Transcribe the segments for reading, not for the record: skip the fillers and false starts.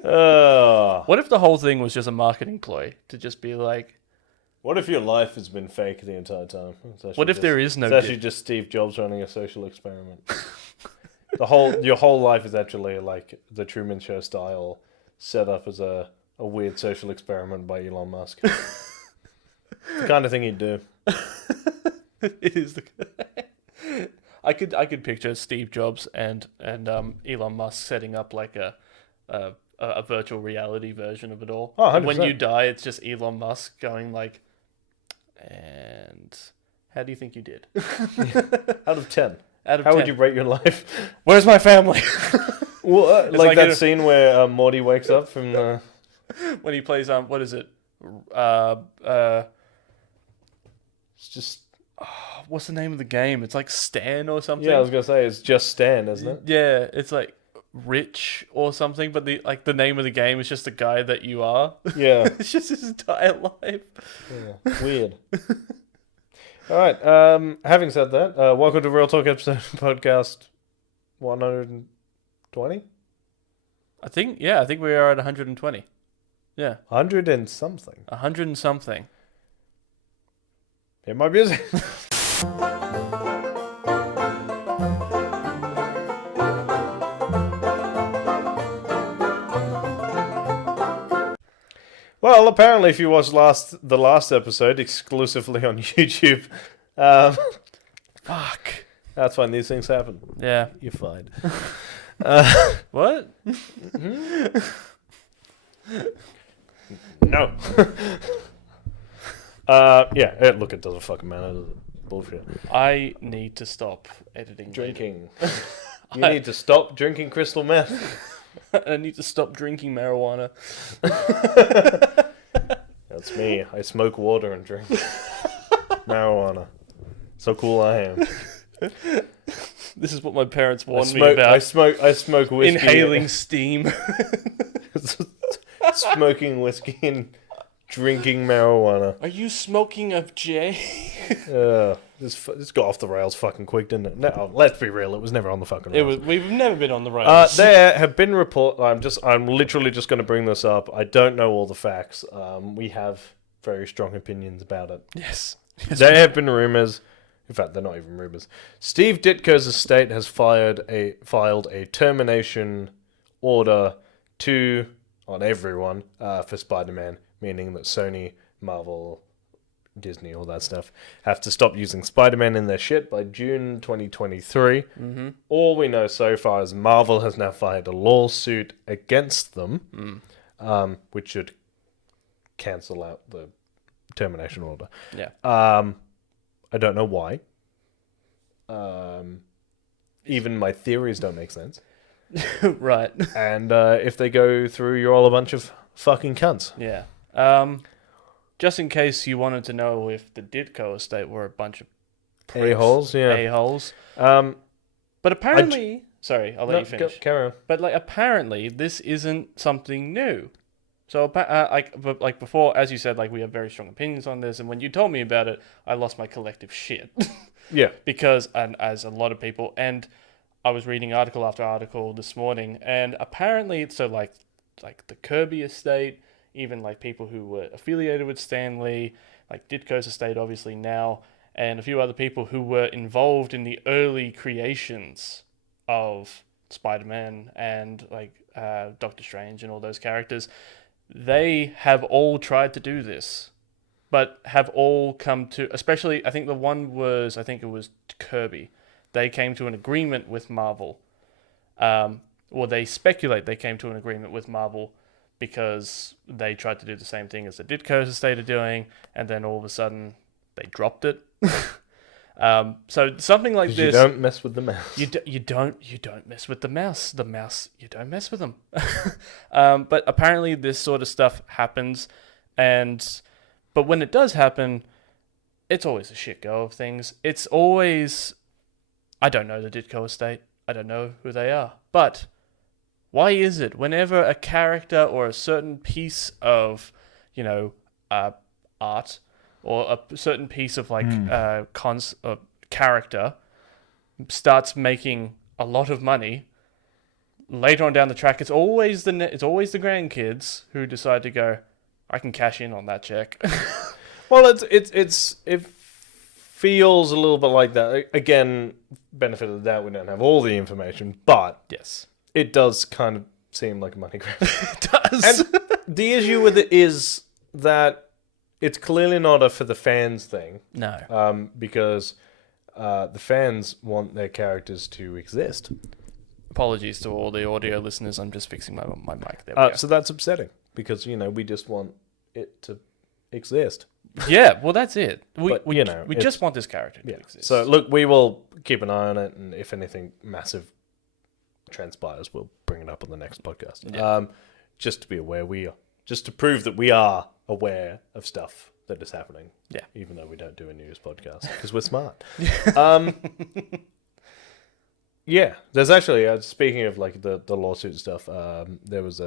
What if the whole thing was just a marketing ploy to just be like, What if your life has been fake the entire time? what if there is no It's actually just Steve Jobs running a social experiment. Your whole life is actually like the Truman Show style, set up as a weird social experiment by Elon Musk. It's the kind of thing he'd do. It is the. I could picture Steve Jobs and Elon Musk setting up like a virtual reality version of it all. Oh, And when 100%. you die, it's just Elon Musk going like, and how do you think you did? Out of 10. Out of How 10. would you rate your life? Where's my family? Well, It's like like that it- scene where Morty wakes up from the... When he plays what is it? It's just... What's the name of the game? It's like Stan or something. Yeah, I was going to say, it's just Stan, isn't it? Yeah, it's like Rich or something, but the name of the game is just the guy that you are. Yeah. It's just his entire life. Yeah. Weird. All right. Having said that, welcome to Real Talk episode podcast 120? I think we are at 120. Yeah, 100 and something. 100 and something. Hear my music. Well, apparently, if you watched the last episode exclusively on YouTube, Fuck. that's when these things happen. Yeah. You're fine. What? No. Look, it doesn't fucking matter. Does it? Bullshit. I need to stop editing. Drinking. You need to stop drinking crystal meth. I need to stop drinking marijuana. That's me. I smoke water and drink marijuana. So cool I am. This is what my parents I warned me smoke, about. I smoke whiskey. Inhaling steam. Smoking whiskey and drinking marijuana. Are you smoking a J? This got off the rails fucking quick, didn't it? No, let's be real. It was never on the fucking rails. We've never been on the rails. There have been I'm literally just going to bring this up. I don't know all the facts. We have very strong opinions about it. Yes. There have been rumors. In fact, they're not even rumors. Steve Ditko's estate has filed a termination order on everyone for Spider-Man, meaning that Sony, Marvel, Disney, all that stuff, have to stop using Spider-Man in their shit by June 2023. Mm-hmm. All we know so far is Marvel has now filed a lawsuit against them, which should cancel out the termination order. Yeah. I don't know why. Even my theories don't make sense. Right. And if they go through, you're all a bunch of fucking cunts. Yeah. Just in case you wanted to know if the Ditko estate were a bunch of pricks, A-holes, yeah. A-holes. Um, But apparently... Sorry, I'll let you finish. Carry on. But apparently this isn't something new. So like before, as you said, we have very strong opinions on this. And when you told me about it, I lost my collective shit. Yeah. Because, and as a lot of people, and I was reading article after article this morning, and apparently, so like the Kirby estate, even people who were affiliated with Stan Lee, like Ditko's estate obviously now, and a few other people who were involved in the early creations of Spider-Man and Doctor Strange and all those characters, they have all tried to do this, but have all come to, especially, I think it was Kirby. They came to an agreement with Marvel. Or they speculate they came to an agreement with Marvel because they tried to do the same thing as the Ditko's estate are doing, and then all of a sudden they dropped it. So something like this. You don't mess with the mouse. You don't mess with the mouse. The mouse, you don't mess with them. But apparently this sort of stuff happens, but when it does happen, it's always a shit go of things. It's always, I don't know the Ditko estate. I don't know who they are. But why is it whenever a character or a certain piece of, art or a certain piece of character starts making a lot of money, later on down the track, it's always the grandkids who decide to go, I can cash in on that check. Well, it feels a little bit like that. Again, benefit of the doubt, we don't have all the information, but Yes. it does kind of seem like a money grab. It does. And the issue with it is that it's clearly not a for the fans thing. No. Because the fans want their characters to exist. Apologies to all the audio listeners. I'm just fixing my mic. There we go. So that's upsetting because, we just want it to exist. Yeah, well, that's it. We But, just want this character to exist. So, look, we will keep an eye on it, and if anything massive transpires, we'll bring it up on the next podcast. Yeah. Just to be aware, just to prove that we are aware of stuff that is happening. Yeah. Even though we don't do a news podcast, because we're smart. Yeah, there's actually, speaking of like the lawsuit stuff, I was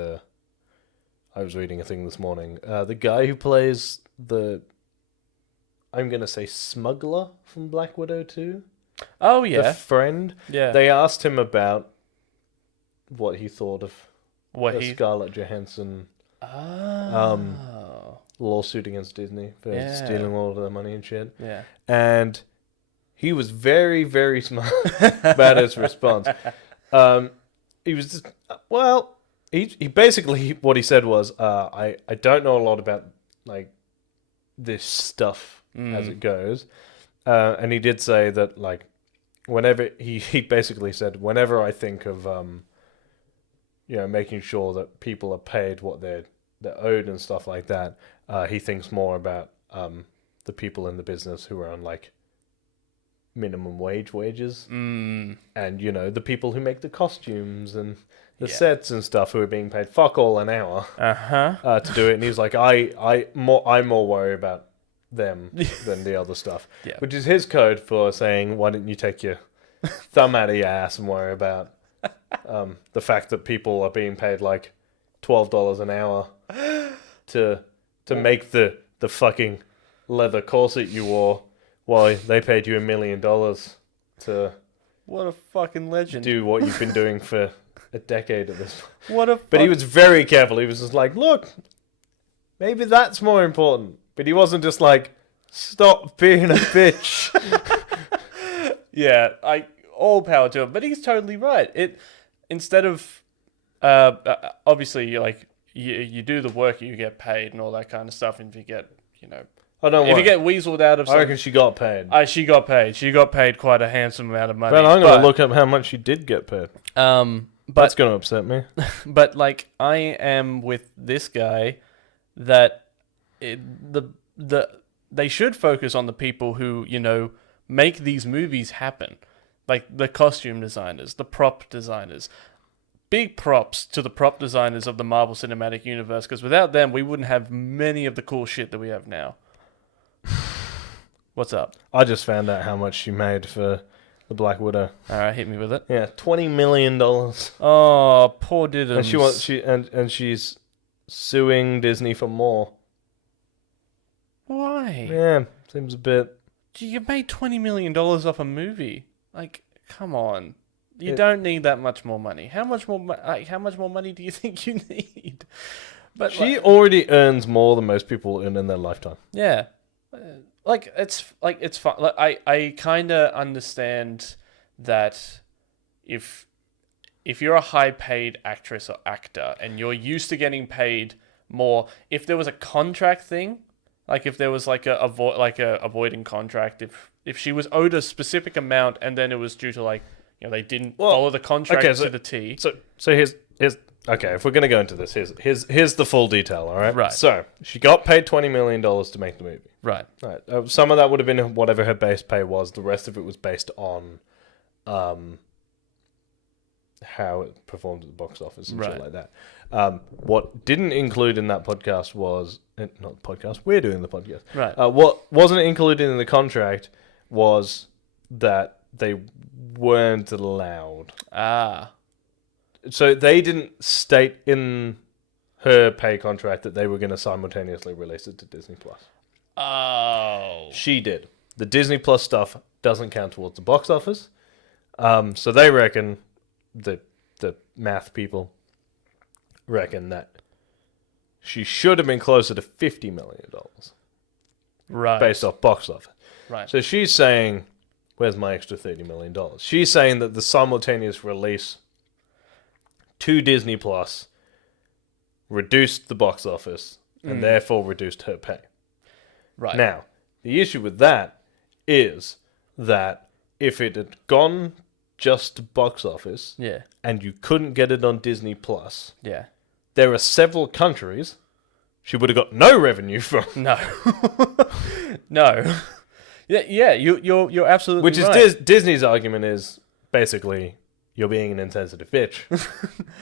reading a thing this morning. The guy who plays I'm going to say smuggler from Black Widow 2. Oh, The yeah. friend. Yeah. They asked him about what he thought of What the he... Scarlett Johansson lawsuit against Disney for stealing all of their money and shit. Yeah. And he was very, very smart about his response. He was just, he basically, what he said was, I don't know a lot about, like, this stuff as it goes. And he did say that, like, whenever, he basically said, whenever I think of, making sure that people are paid what they're owed and stuff like that, he thinks more about the people in the business who are on, like, minimum wages. And, the people who make the costumes and the sets and stuff who are being paid fuck all an hour to do it. And he's like, I'm more worried about them than the other stuff. Yeah. Which is his code for saying, why didn't you take your thumb out of your ass and worry about the fact that people are being paid like $12 an hour to make the fucking leather corset you wore, while they paid you $1 million to What a fucking legend. do what you've been doing for a decade at this point. But he was very careful. He was just like, look, maybe that's more important. But he wasn't just like, stop being a bitch. Yeah, all power to him. But he's totally right. Instead of obviously you do the work, you get paid and all that kind of stuff, and if you get if you get weaseled out of I something, reckon she got paid. she got paid. She got paid quite a handsome amount of money. But I'm going to look up how much she did get paid. That's going to upset me. But like I am with this guy that they should focus on the people who make these movies happen, like the costume designers, the prop designers. Big props to the prop designers of the Marvel Cinematic Universe, because without them, we wouldn't have many of the cool shit that we have now. What's up? I just found out how much she made for the Black Widow. All right, hit me with it. Yeah, $20 million. Oh, poor Diddums. And she's suing Disney for more. Why? Yeah, seems a bit. You made $20 million off a movie. Like, come on. You don't need that much more money. How much more money do you think you need? But she already earns more than most people earn in their lifetime. Yeah. It's fun. Like, I kind of understand that if you're a high paid actress or actor and you're used to getting paid more, if there was a contract thing, like if there was like a avoiding contract, if she was owed a specific amount and then it was due to they didn't follow the contract to the T. So here's okay. If we're gonna go into this, here's the full detail. All right. Right. So she got paid $20 million to make the movie. Right. Right. Some of that would have been whatever her base pay was. The rest of it was based on how it performed at the box office and shit like that. What didn't include in that podcast was not the podcast. We're doing the podcast. Right. What wasn't included in the contract was that they weren't allowed. So they didn't state in her pay contract that they were going to simultaneously release it to Disney Plus. Oh. She did. The Disney Plus stuff doesn't count towards the box office. So they reckon that the math people reckon that she should have been closer to $50 million Right. based off box office. Right. So she's saying, where's my extra $30 million? She's saying that the simultaneous release to Disney Plus reduced the box office and therefore reduced her pay. Right. Now, the issue with that is that if it had gone just to box office Yeah. and you couldn't get it on Disney Plus, Yeah. there are several countries she would have got no revenue from. No. No. Yeah. You're absolutely Which is right. Disney's argument is basically you're being an insensitive bitch.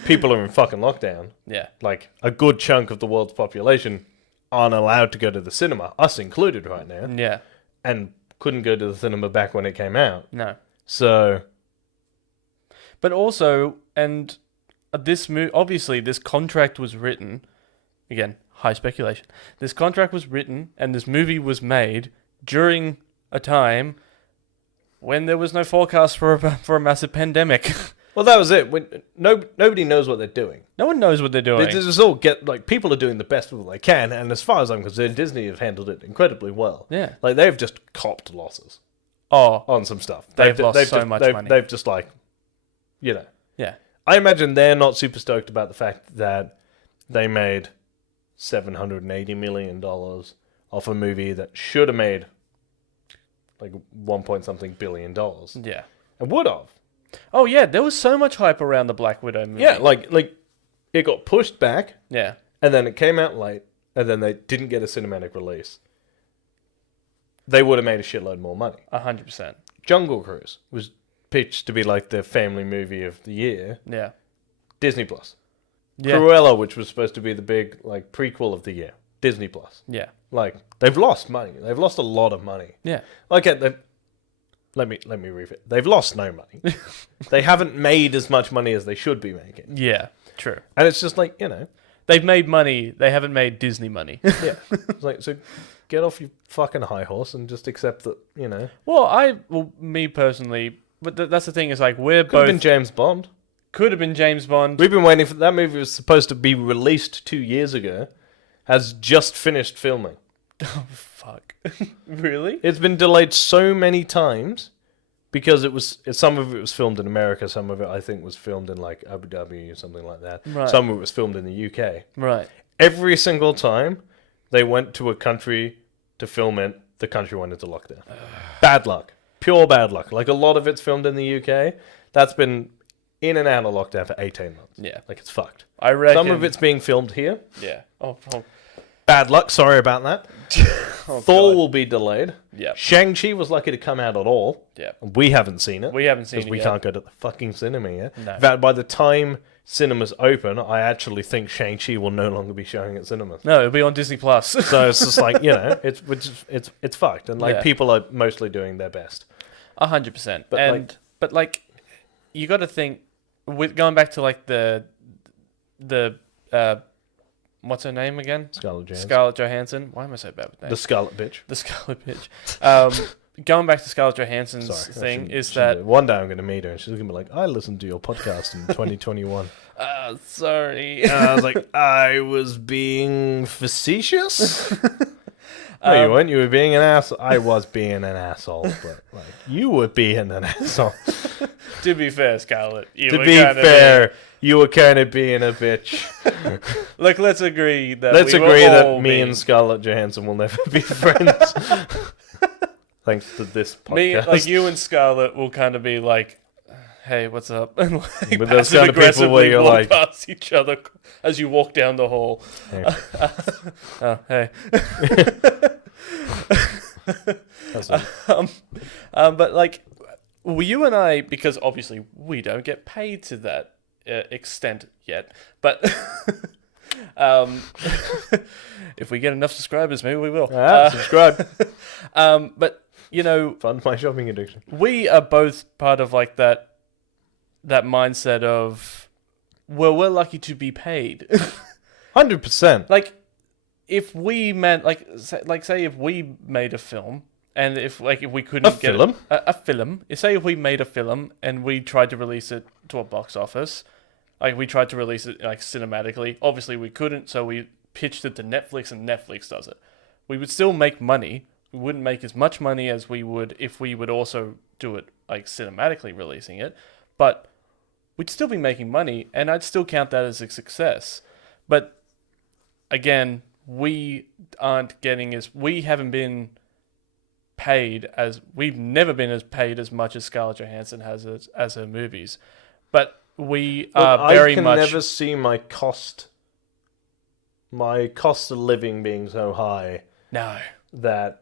People are in fucking lockdown. Yeah. Like a good chunk of the world's population aren't allowed to go to the cinema, us included right now, Yeah. and couldn't go to the cinema back when it came out. No. So, But also, and obviously this contract was written, again, high speculation. This contract was written and this movie was made during a time when there was no forecast for a massive pandemic. well, that was it. Nobody knows what they're doing. No one knows what they're doing. They just all people are doing the best with what they can, and as far as I'm concerned, Disney have handled it incredibly well. Yeah. Like they've just copped losses Oh, on some stuff. They've lost so just, much they've, money. They've just like, you know. yeah. I imagine they're not super stoked about the fact that they made $780 million off a movie that should have made like 1 point something billion dollars. Yeah. And would have. Oh, yeah, there was so much hype around the Black Widow movie. Yeah, like it got pushed back, Yeah. and then it came out late, and then they didn't get a cinematic release. They would have made a shitload more money. 100%. Jungle Cruise was pitched to be like the family movie of the year. Yeah. Disney Plus. Yeah. Cruella, which was supposed to be the big like prequel of the year. Disney Plus. Yeah. Like they've lost money. They've lost a lot of money. Yeah. Okay, let me refit. They've lost no money. They haven't made as much money as they should be making. Yeah. True. And it's just like, you know. They've made money. They haven't made Disney money. Yeah. It's like, so get off your fucking high horse and just accept that, you know. Well, me personally, but that's the thing is like we're Could both have been James Bond. could have been James Bond. We've been waiting for that movie was supposed to be released 2 years ago. Has just finished filming. Oh fuck! Really? It's been delayed so many times because some of it was filmed in America, some of it I think was filmed in like Abu Dhabi or something like that. Right. Some of it was filmed in the UK. Right. Every single time they went to a country to film it, the country went into lockdown. Bad luck. Pure bad luck. Like a lot of it's filmed in the UK. That's been in and out of lockdown for 18 months. Yeah. Like it's fucked. I reckon. Some of it's being filmed here. Yeah. Oh. Bad luck. Sorry about that. Oh, Thor God. will be delayed. Yeah. Shang-Chi was lucky to come out at all. Yeah. We haven't seen it. We haven't seen because it we yet. can't go to the fucking cinema yet. No. In fact, by the time cinemas open, I actually think Shang-Chi will no longer be showing at cinemas. No, it'll be on Disney Plus. So it's just like, you know, it's fucked, and like Yeah. people are mostly doing their best. 100%. But, But you got to think with going back to like the what's her name again? Scarlett Johansson. Scarlett Johansson. Why am I so bad with names? The Scarlet bitch. The Scarlet Bitch. Going back to Scarlett Johansson's Sorry, I thing shouldn't- is shouldn't that do it. One day I'm going to meet her and she's going to be like, I listened to your podcast in 2021. sorry. And I was like, I was being facetious? No, you weren't. You were being an asshole. I was being an asshole, but like you were being an asshole. To be fair, Scarlett, To be fair, you were kind of being a bitch. Look, let's agree that Let's we were agree that all me being- and Scarlett Johansson will never be friends. Thanks to this podcast. me, like you and Scarlett, will kind of be like, "Hey, what's up?" And like With those kind of people where passive-aggressively you're walk like- past each other as you walk down the hall. Hey. Oh, hey. That's it. But like, well, you and I, because obviously we don't get paid to that extent yet, but if we get enough subscribers, maybe we will. Subscribe. But you know, Fund my shopping addiction. we are both part of like that mindset of, well, we're lucky to be paid. 100%. Like, if we meant say if we made a film and if we couldn't film? a film, say if we made a film and we tried to release it to a box office Like we tried to release it like cinematically. Obviously, we couldn't, so we pitched it to Netflix, and Netflix does it. We would still make money. We wouldn't make as much money as we would if we would also do it like cinematically releasing it, but we'd still be making money, and I'd still count that as a success. But again, we haven't been paid as we've never been as paid as much as Scarlett Johansson has as her movies, but we are very much. I can never see my cost of living being so high. No, that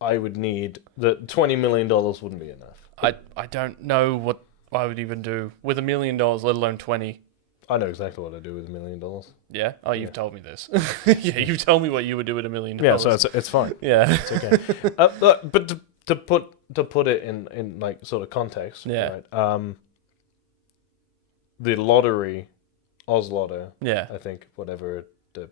I would need that $20 million wouldn't be enough. I don't know what I would even do with $1 million, let alone 20. I know exactly what I'd do with $1 million. Yeah? Oh, you've told me this. Yeah, you've told me what you would do with $1 million. Yeah, so it's fine. Yeah. It's okay. But to put it in like sort of context, yeah. right? The lottery, Oz Lotto, yeah, I think, whatever the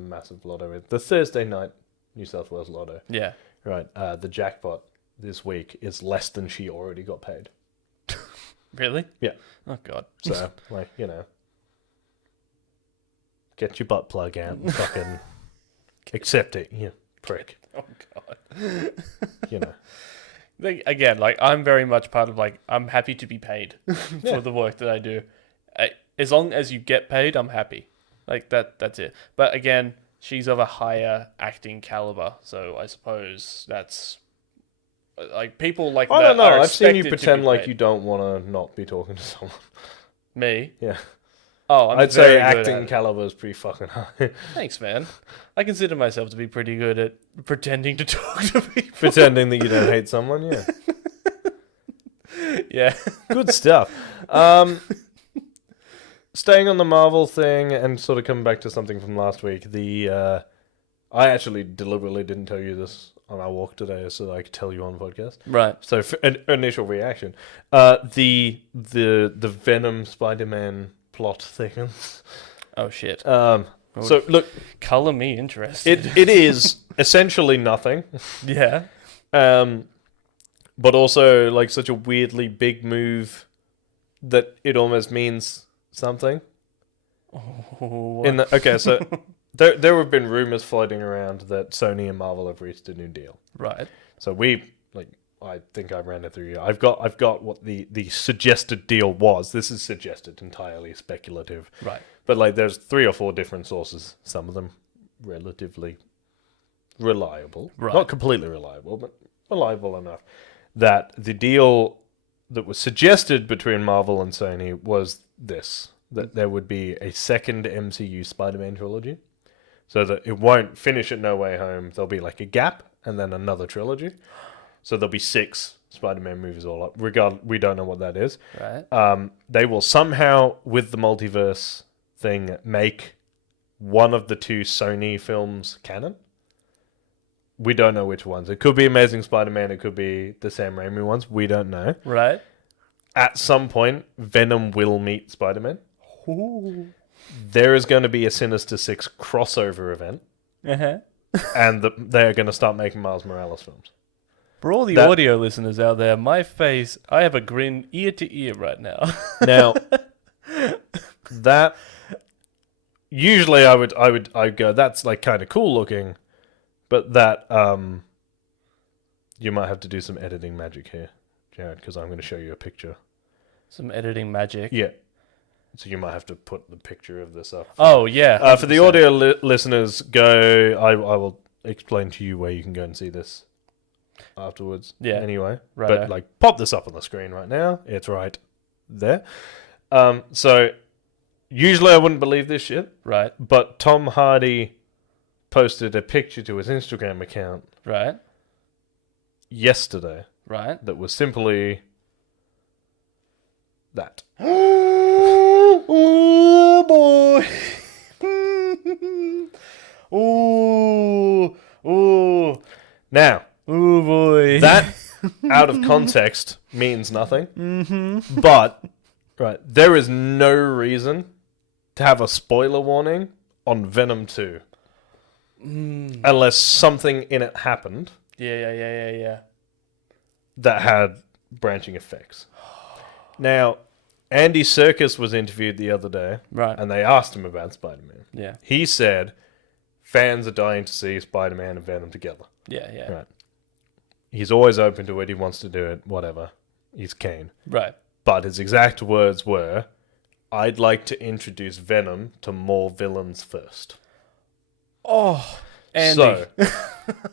massive lotto is, the Thursday night New South Wales Lotto, yeah, right? The jackpot this week is less than she already got paid. Really? Yeah. Oh God. So like, you know, get your butt plug out and fucking accept it, you prick. Oh God. You know. Again, like I'm very much part of like I'm happy to be paid for the work that I do. As long as you get paid, I'm happy. Like that's it. But again, she's of a higher acting caliber, so I suppose that's like people like I that. don't know. Are I've seen you expected to pretend be like paid. you don't want to not be talking to someone. Me? Yeah. Oh, I'm I'd very say good acting at it. caliber is pretty fucking high. Thanks, man. I consider myself to be pretty good at pretending to talk to people. Pretending that you don't hate someone, yeah. Yeah. Good stuff. Staying on the Marvel thing and sort of coming back to something from last week, I actually deliberately didn't tell you this on our walk today so that I could tell you on the podcast. Right. So for an initial reaction, the Venom Spider-Man plot thickens. Oh shit. So look, Color me interested. it is essentially nothing. Yeah. But also like such a weirdly big move that it almost means something. Oh, Okay, so there have been rumors floating around that Sony and Marvel have reached a new deal. right. So I think I ran it through you. I've got what the suggested deal was. This is suggested, entirely speculative. Right. But like there's 3 or 4 different sources, some of them relatively reliable. Right. Not completely reliable, but reliable enough. That the deal that was suggested between Marvel and Sony was this, that there would be a second MCU Spider-Man trilogy. So that it won't finish at No Way Home. There'll be like a gap and then another trilogy. So there'll be 6 Spider-Man movies all up. We don't know what that is. Right. They will somehow, with the multiverse thing, make one of the 2 Sony films canon. We don't know which ones. It could be Amazing Spider-Man. It could be the Sam Raimi ones. We don't know. Right. At some point, Venom will meet Spider-Man. Ooh. There is going to be a Sinister Six crossover event. Uh-huh. And they're going to start making Miles Morales films. For all the audio listeners out there, my face, I have a grin ear to ear right now. Now, that usually I'd go, that's like kind of cool looking, but that you might have to do some editing magic here, Jared, because I'm going to show you a picture. Some editing magic. Yeah. So you might have to put the picture of this up. Oh, yeah. For the audio listeners, I will explain to you where you can go and see this afterwards. Yeah. Anyway. Right. But like pop this up on the screen right now. It's right there. So usually I wouldn't believe this shit. Right. But Tom Hardy posted a picture to his Instagram account Right. yesterday Right. that was simply that. Oh, boy. Ooh. Ooh. Now, Ooh, boy. that out of context means nothing. Mm-hmm. But right, there is no reason to have a spoiler warning on Venom 2 unless something in it happened Yeah. that had branching effects. Now, Andy Serkis was interviewed the other day, Right. and they asked him about Spider-Man. Yeah. He said fans are dying to see Spider-Man and Venom together. Yeah. Yeah. Right. He's always open to it. He wants to do it. Whatever. He's keen. Right. But his exact words were, "I'd like to introduce Venom to more villains first." Oh, Andy. So,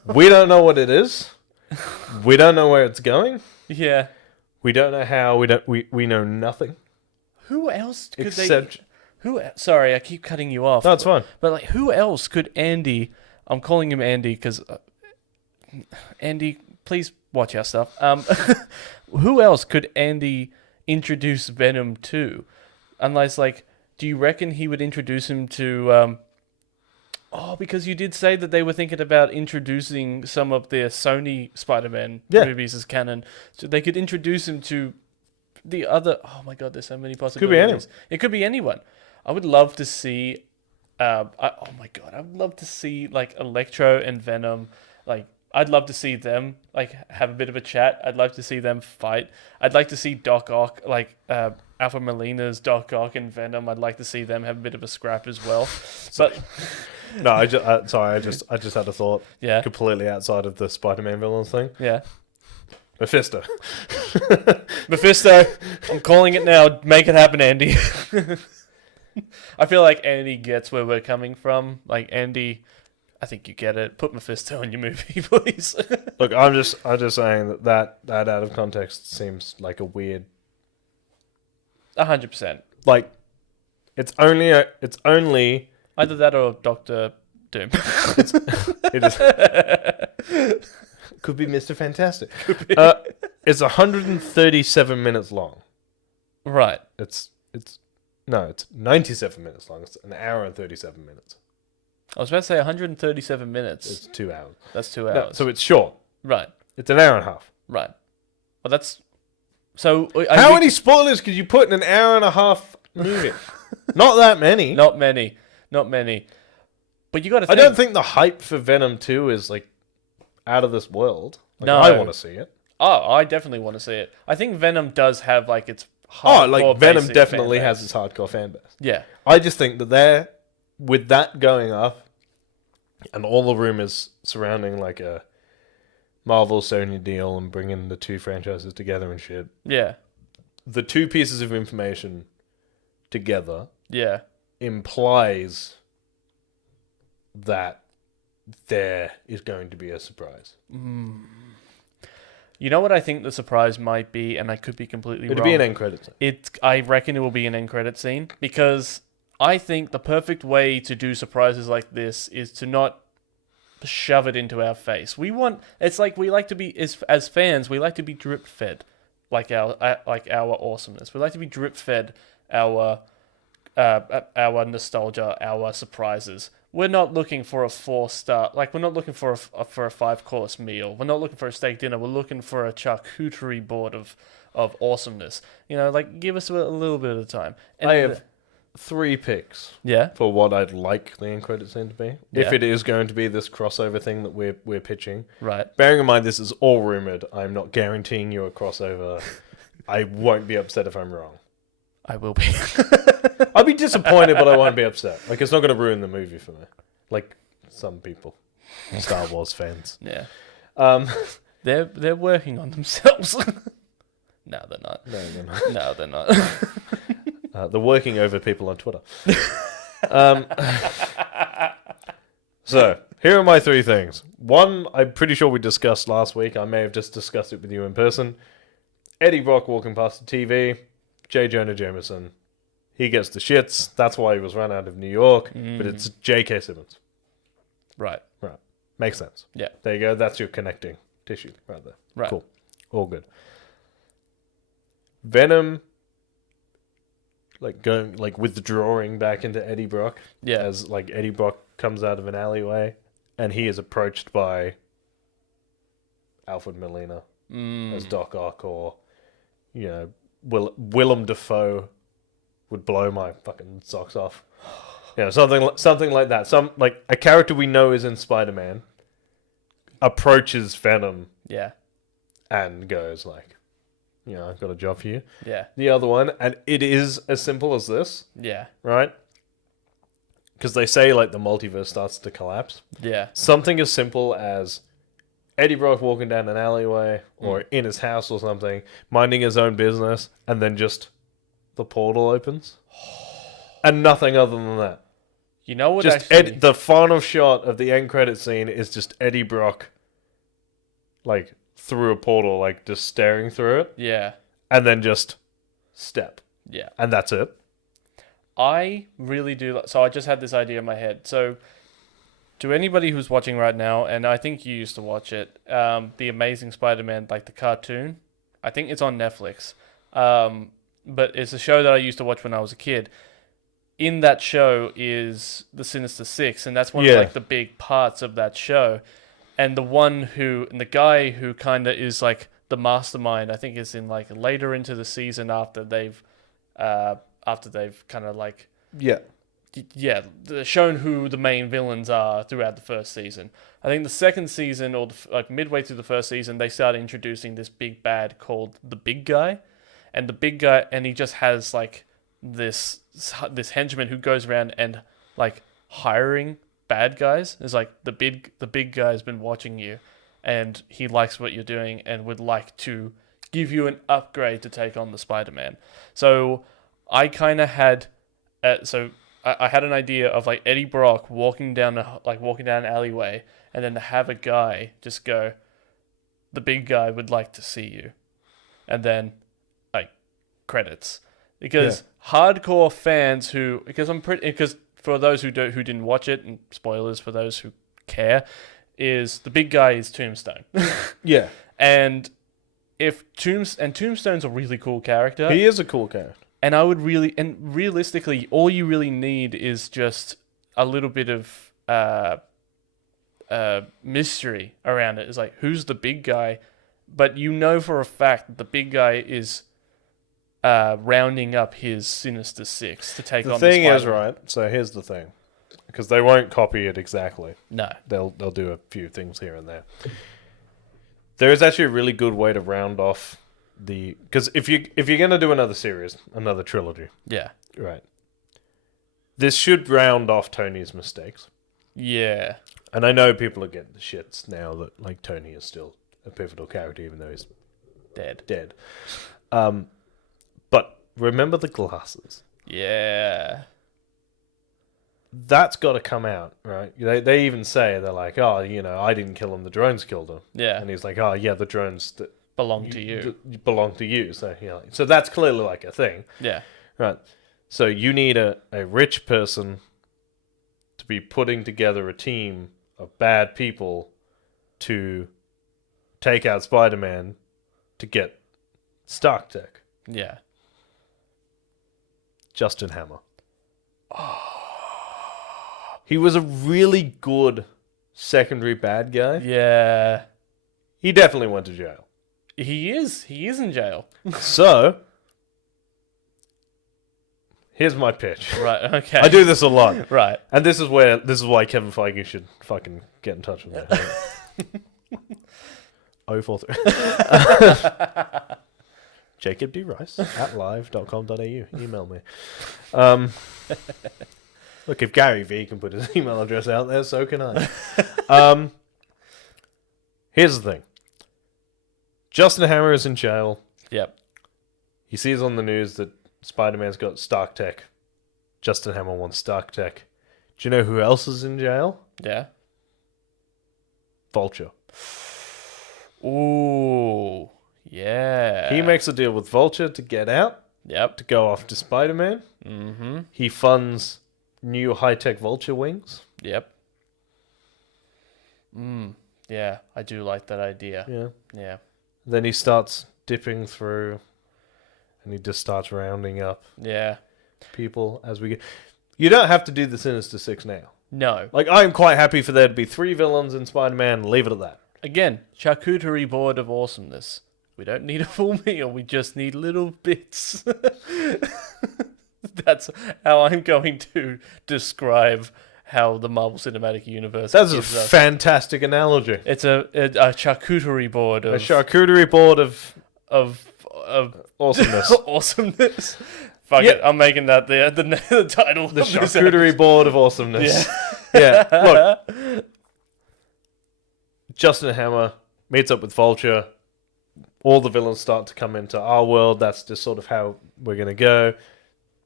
we don't know what it is. We don't know where it's going. Yeah. We don't know how. We know nothing. Who else could Except... Sorry, I keep cutting you off. No, it's fine. But like, who else could Andy? I'm calling him Andy because Andy, please watch our stuff. Who else could Andy introduce Venom to? Unless, like, do you reckon he would introduce him to? Because you did say that they were thinking about introducing some of their Sony Spider-Man movies as canon, so they could introduce him to the other. Oh my God, there's so many possibilities. Could be anyone. It could be anyone. I would love to see. Oh my God, I would love to see like Electro and Venom. Like, I'd love to see them like have a bit of a chat. I'd love to see them fight. I'd like to see Doc Ock, like Alpha Molina's Doc Ock and Venom. I'd like to see them have a bit of a scrap as well. But no, I just had a thought. Yeah. Completely outside of the Spider-Man villains thing. Yeah. Mephisto. Mephisto, I'm calling it now. Make it happen, Andy. I feel like Andy gets where we're coming from. Like, Andy, I think you get it. Put Mephisto in your movie, please. Look, I'm just saying that out of context seems like a weird. 100%. Like, it's only Either that or Doctor Doom. it is. Could be Mr. Fantastic. It's 137 minutes long. Right. It's 97 minutes long. It's an hour and 37 minutes. I was about to say 137 minutes. It's 2 hours. That's 2 hours. No, so it's short. Right. It's an hour and a half. Right. Well, that's... So... How many spoilers could you put in an hour and a half movie? Not that many. Not many. But you got to think... I don't think the hype for Venom 2 is, like, out of this world. Like, No. I want to see it. Oh, I definitely want to see it. I think Venom does have, like, its hardcore Venom basic definitely fan base. has its hardcore fan base. Yeah. I just think that with that going up, and all the rumors surrounding, like, a Marvel-Sony deal and bringing the two franchises together and shit, Yeah. the two pieces of information together Yeah. implies that there is going to be a surprise. You know what I think the surprise might be, and I could be completely It'll wrong. be an end credit scene. I reckon it will be an end credit scene, because I think the perfect way to do surprises like this is to not shove it into our face. It's like we like to be, as fans, we like to be drip fed, like our awesomeness. We like to be drip fed our nostalgia, our surprises. We're not looking for a 4-star, like, we're not looking for a 5-course meal. We're not looking for a steak dinner. We're looking for a charcuterie board of awesomeness. You know, like, give us a little bit of time. And I have 3 picks yeah, for what I'd like the end credit scene to be. Yeah. If it is going to be this crossover thing that we're pitching. right. Bearing in mind this is all rumored, I'm not guaranteeing you a crossover. I won't be upset if I'm wrong. I will be. I'll be disappointed, but I won't be upset. Like, it's not going to ruin the movie for me. Like some people, Star Wars fans. Yeah, Um, they're working on themselves. No, they're not. no, they're not. No, they're not. They're working over people on Twitter. So, here are my 3 things. One, I'm pretty sure we discussed last week. I may have just discussed it with you in person. Eddie Brock walking past the TV. J. Jonah Jameson. He gets the shits. That's why he was run out of New York. But it's J.K. Simmons. Right. Right. Makes sense. Yeah. There you go. That's your connecting tissue right there. Right. Cool. All good. Venom, like, going, like, withdrawing back into Eddie Brock. Yeah. As, like, Eddie Brock comes out of an alleyway and he is approached by Alfred Molina as Doc Ock, or, you know, Willem Dafoe would blow my fucking socks off. Yeah, something like that. Some, like, a character we know is in Spider-Man approaches Venom Yeah. and goes like, I've got a job for you. Yeah. The other one, and it is as simple as this, Yeah. right? Because they say like the multiverse starts to collapse. Yeah. Something as simple as Eddie Brock walking down an alleyway or in his house or something, minding his own business, and then just the portal opens. And nothing other than that. You know what? Just Actually, the final shot of the end credit scene is just Eddie Brock, like through a portal, like just staring through it, yeah. and then just step, Yeah. and that's it. I really do. So I just had this idea in my head. So, to anybody who's watching right now, and I think you used to watch it, the Amazing Spider-Man, like the cartoon, I think it's on Netflix. But it's a show that I used to watch when I was a kid. In that show is the Sinister Six, and that's one of like the big parts of that show. And the guy who kind of is like the mastermind, I think is in like later into the season after they've kind of like shown who the main villains are throughout the first season. I think the second season or like midway through the first season, they started introducing this big bad called the Big Guy, and he just has like this henchman who goes around and like hiring bad guys. It's like the big guy's been watching you, and he likes what you're doing and would like to give you an upgrade to take on the Spider-Man. So I kind of had, I had an idea of like Eddie Brock walking down an alleyway, and then to have a guy just go, the big guy would like to see you, and then like credits, because hardcore fans because for those who didn't watch it, and spoilers for those who care, is the big guy is Tombstone. Yeah, and Tombstone's a really cool character. he is a cool character. And realistically, all you really need is just a little bit of mystery around it. It's like, who's the big guy? But you know for a fact that the big guy is rounding up his Sinister Six to take on the Spider-Man. The thing is, right, so here's the thing. Because they won't copy it exactly. No. They'll do a few things here and there. There is actually a really good way to round off because if you're gonna do another series, another trilogy, Yeah. right, this should round off Tony's mistakes. Yeah. And I know people are getting the shits now that like Tony is still a pivotal character even though he's Dead. But remember the glasses. Yeah. That's got to come out, right? They even say, they're like, oh, I didn't kill him, the drones killed him. Yeah. And he's like, oh yeah, the drones that belong to you. Belong to you. So so that's clearly like a thing. Yeah. Right. So you need a rich person to be putting together a team of bad people to take out Spider-Man to get Stark Tech. Yeah. Justin Hammer. He was a really good secondary bad guy. Yeah. He definitely went to jail. He is in jail. So, here's my pitch. Right, okay. I do this a lot. Right. And this is why Kevin Feige should fucking get in touch with me. 043. Jacob D. Rice at live.com.au. Email me. Look, if Gary V can put his email address out there, so can I. Here's the thing. Justin Hammer is in jail. Yep. He sees on the news that Spider-Man's got Stark Tech. Justin Hammer wants Stark Tech. Do you know who else is in jail? Yeah. Vulture. Ooh. Yeah. He makes a deal with Vulture to get out. Yep. To go off to Spider-Man. Mm-hmm. He funds new high-tech Vulture wings. Yep. Yeah, I do like that idea. Yeah. Yeah. Then he starts dipping through, and he just starts rounding up Yeah. people as we get. You don't have to do the Sinister Six now. No. Like, I'm quite happy for there to be 3 villains in Spider-Man. Leave it at that. Again, charcuterie board of awesomeness. We don't need a full meal. We just need little bits. That's how I'm going to describe how the Marvel Cinematic Universe. That's a fantastic analogy. It's a charcuterie board of a charcuterie board of Awesomeness. Awesomeness. Fuck Yeah. it, I'm making that the title. The of this charcuterie board of awesomeness. Yeah. Yeah, look. Justin Hammer meets up with Vulture. All the villains start to come into our world. That's just sort of how we're going to go.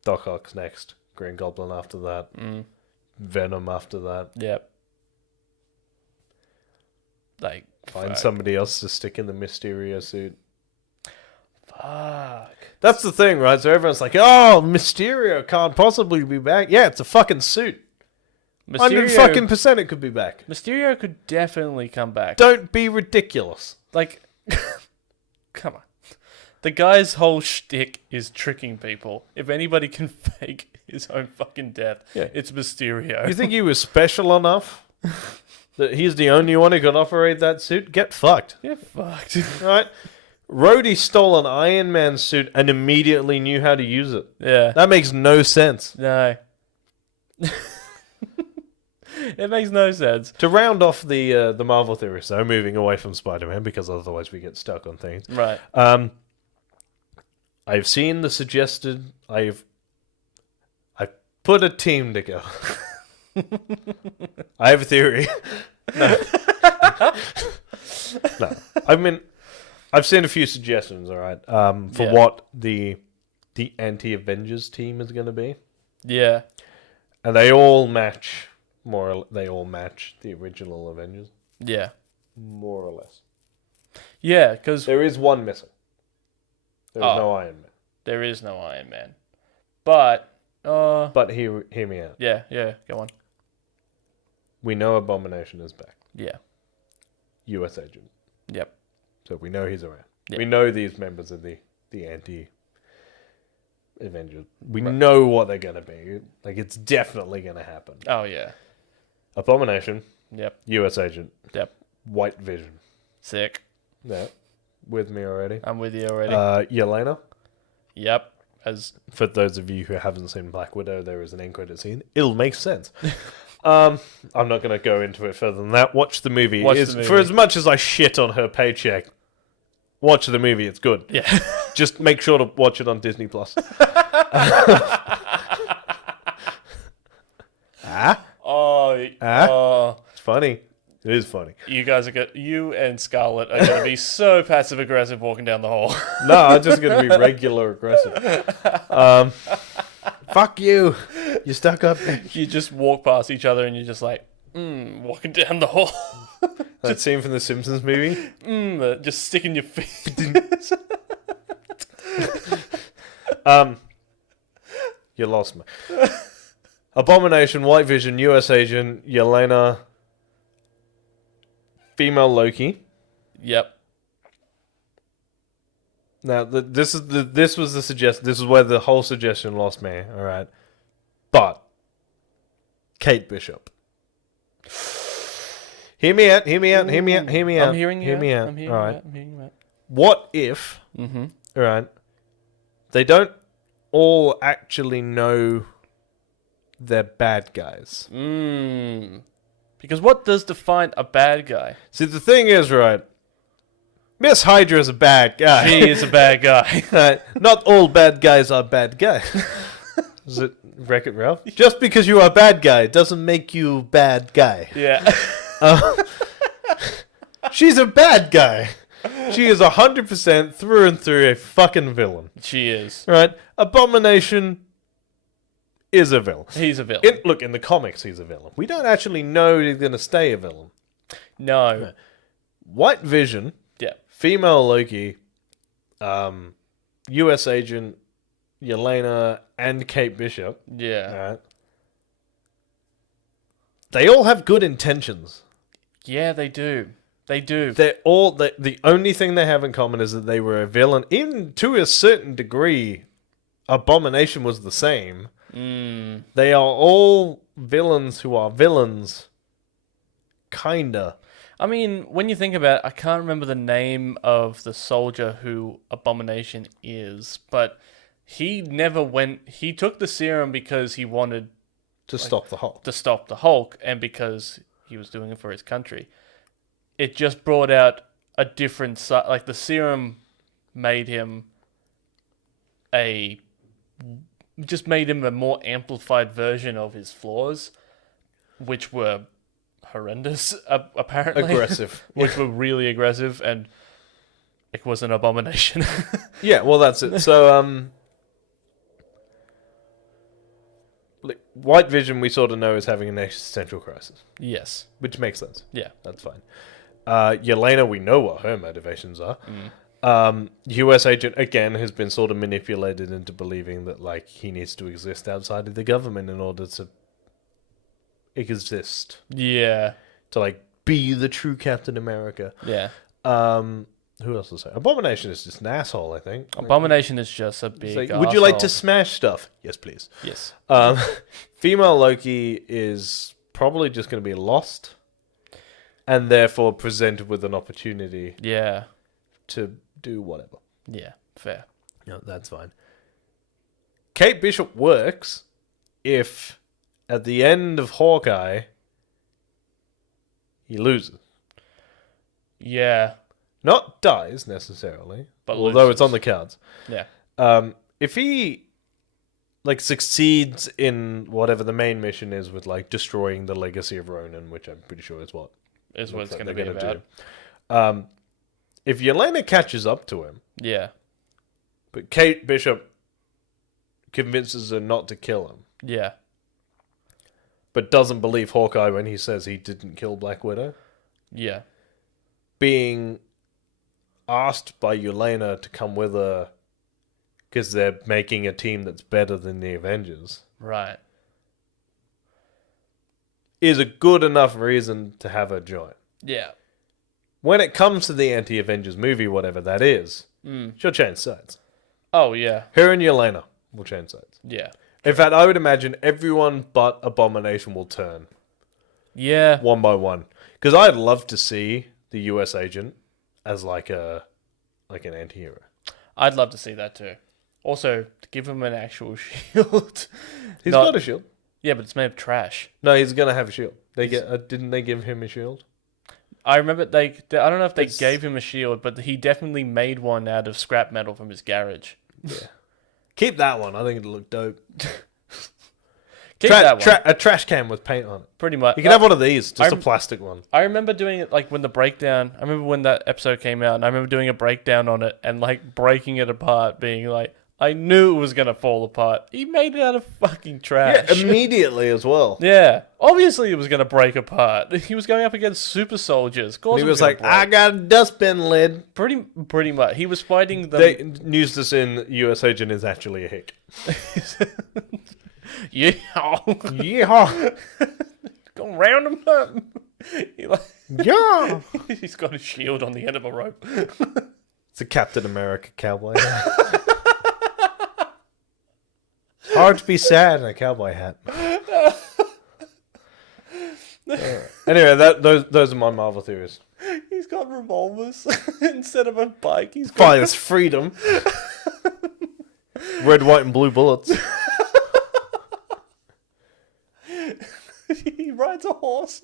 Doc Ock's next. Green Goblin after that. Venom after that. Yep. Like, Find fuck. somebody else to stick in the Mysterio suit. Fuck. That's the thing, right? So everyone's like, oh, Mysterio can't possibly be back. Yeah, it's a fucking suit. 100% it could be back. Mysterio could definitely come back. Don't be ridiculous. Like, come on. The guy's whole shtick is tricking people. If anybody can fake his own fucking death, it's Mysterio. You think he was special enough that he's the only one who can operate that suit? Get fucked. Get fucked. Right? Rhodey stole an Iron Man suit and immediately knew how to use it. Yeah. That makes no sense. No. It makes no sense. To round off the Marvel theory, so moving away from Spider-Man, because otherwise we get stuck on things. Right. I've seen the suggested. I've put a team together. I have a theory. No. No. I mean, I've seen a few suggestions. All right. For what the anti-Avengers team is going to be. Yeah. And they all match they all match the original Avengers. Yeah. More or less. Yeah, because There is one missing. There is no Iron Man. there is no Iron Man. But, But hear me out. yeah, go on. We know Abomination is back. Yeah. US agent. Yep. So we know he's around. Yeah. We know these members of the anti-Avengers. We know what they're going to be. Like, it's definitely going to happen. Oh, yeah. Abomination. Yep. US agent. Yep. White Vision. Sick. Yeah. With me already. I'm with you already. Yelena. Yep. As For those of you who haven't seen Black Widow, there is an end credit scene. It'll make sense. I'm not going to go into it further than that. Watch the movie. Watch the movie. For as much as I shit on her paycheck, watch the movie. It's good. yeah. Just make sure to watch it on Disney Plus. Oh. It's funny. It is funny. You guys you and Scarlett are going to be so passive aggressive walking down the hall. No, I'm just going to be regular aggressive. Fuck you. You stuck up. You just walk past each other and you're just like, walking down the hall. That scene from the Simpsons movie. Just sticking your feet. You lost me. Abomination, White Vision, US Agent, Yelena, female Loki. Yep. Now, this was the suggestion. This is where the whole suggestion lost me. All right, but Kate Bishop. Hear me out. Hear me out. Hear me out. Hear me out. I'm hearing you. Hear me out. I'm hearing All you right. out. I'm hearing you out. What if? Mm-hmm. All right. They don't all actually know they're bad guys. Because what does define a bad guy? See, the thing is, right? Miss Hydra is a bad guy. She is a bad guy. Right. Not all bad guys are bad guys. Is it Wreck-It Ralph? Just because you are a bad guy doesn't make you a bad guy. Yeah. She's a bad guy. She is 100% through and through a fucking villain. She is. Right? Abomination is a villain. He's a villain. Look, in the comics, he's a villain. We don't actually know he's going to stay a villain. No. White Vision, Yeah. female Loki, US Agent, Yelena, and Kate Bishop. Yeah. Right? They all have good intentions. Yeah, they do. They do. They're all the only thing they have in common is that they were a villain. To a certain degree, Abomination was the same. They are all villains who are villains. Kinda. I mean, when you think about it, I can't remember the name of the soldier who Abomination is, but he never went... He took the serum because he wanted To stop the Hulk. to stop the Hulk and because he was doing it for his country. It just brought out a different side. Like, the serum made him just made him a more amplified version of his flaws, which were horrendous, apparently. Aggressive. Which were really aggressive, and it was an abomination. Yeah, well, that's it. So, White Vision, we sort of know, is having an existential crisis, Yes. which makes sense. Yeah. That's fine. Yelena, we know what her motivations are. Mm. US agent, again, has been sort of manipulated into believing that, like, he needs to exist outside of the government in order to exist. Yeah. To, like, be the true Captain America. Yeah. Who else is there? Abomination is just an asshole, I think. Abomination is just a big Like, would you like to arsehole. smash stuff? Yes, please. Yes. Female Loki is probably just going to be lost, and therefore presented with an opportunity Yeah. to do whatever. Yeah. Fair. No, that's fine. Kate Bishop works if, at the end of Hawkeye, he loses. Yeah. Not dies, necessarily, But although loses. it's on the cards. Yeah. If he, like, succeeds in whatever the main mission is with, like, destroying the legacy of Ronan, which I'm pretty sure is what Is what it's looks going like to be they're about. do. If Yelena catches up to him, Yeah. but Kate Bishop convinces her not to kill him, Yeah. but doesn't believe Hawkeye when he says he didn't kill Black Widow, Yeah. being asked by Yelena to come with her because they're making a team that's better than the Avengers, Right. is a good enough reason to have her join. Yeah. When it comes to the anti-Avengers movie, whatever that is, Mm. she'll change sides. Oh, yeah. Her and Yelena will change sides. Yeah. In fact, I would imagine everyone but Abomination will turn Yeah. one by one. Because I'd love to see the US agent as like an anti-hero. I'd love to see that too. Also, to give him an actual shield. He's Not- got a shield. Yeah, but it's made of trash. No, he's gonna have a shield. Didn't they give him a shield? I remember I don't know if they It's- gave him a shield, but he definitely made one out of scrap metal from his garage. Yeah. Keep that one. I think it'll look dope. Keep that one. A trash can with paint on it. Pretty much. You can have one of these, just a I'm- plastic one. I remember doing it like when the breakdown. I remember when that episode came out, and I remember doing a breakdown on it and like breaking it apart, being like, I knew it was gonna fall apart. He made it out of fucking trash. Yeah, immediately as well. Yeah, obviously it was gonna break apart. He was going up against super soldiers. Of course, He it was gonna like, I break. got a dustbin lid. pretty much. He was fighting them. They used this in US agent is actually a hick. Yeah, Yeah. go round him up. He like, Yeah. he's got a shield on the end of a rope. It's a Captain America cowboy hat. It's hard to be sad in a cowboy hat. Anyway, those are my Marvel theories. He's got revolvers instead of a bike. He's got Fires freedom. Red, white, and blue bullets. he rides a horse.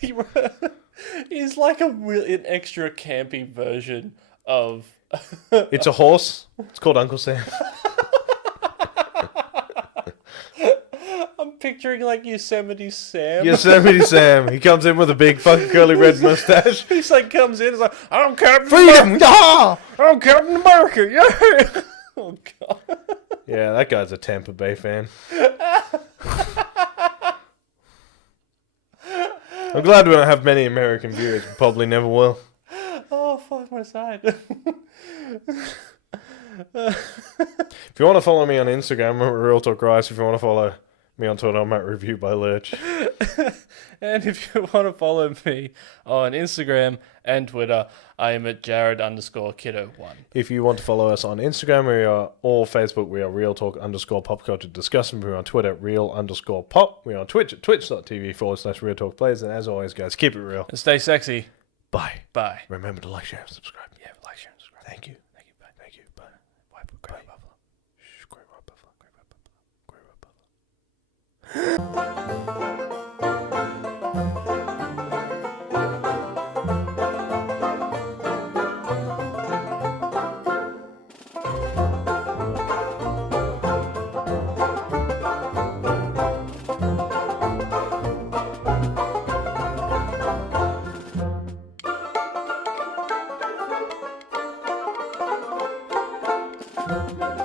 He's like an extra campy version of. It's a horse. It's called Uncle Sam. I'm picturing like Yosemite Sam. Yosemite Sam. He comes in with a big fucking curly red mustache. He's like comes in. He's like, I'm Captain Freedom! America. Yeah! I'm Captain America. Yeah. Oh god. Yeah, that guy's a Tampa Bay fan. I'm glad we don't have many American viewers. We probably never will. Oh fuck my side. If you want to follow me on Instagram, I'm at Real Talk Rice. If you want to follow me on Twitter, I'm at Review by Lurch. And if you want to follow me on Instagram and Twitter, I am at Jared_Kiddo1. If you want to follow us on Instagram, we are, or Facebook, we are Real Talk _Pop Culture Discussion. We're on Twitter at Real_Pop. We're on Twitch at twitch.tv/Real Talk Plays. And as always, guys, keep it real. And stay sexy. Bye. Bye. Remember to like, share, and subscribe. Yeah, like, share, and subscribe. Thank you. Thank you. Bye. Thank you. Bye. Wipe a great buffalo. Shh, great white buffalo. Great white buffalo. Great white buffalo. Yeah.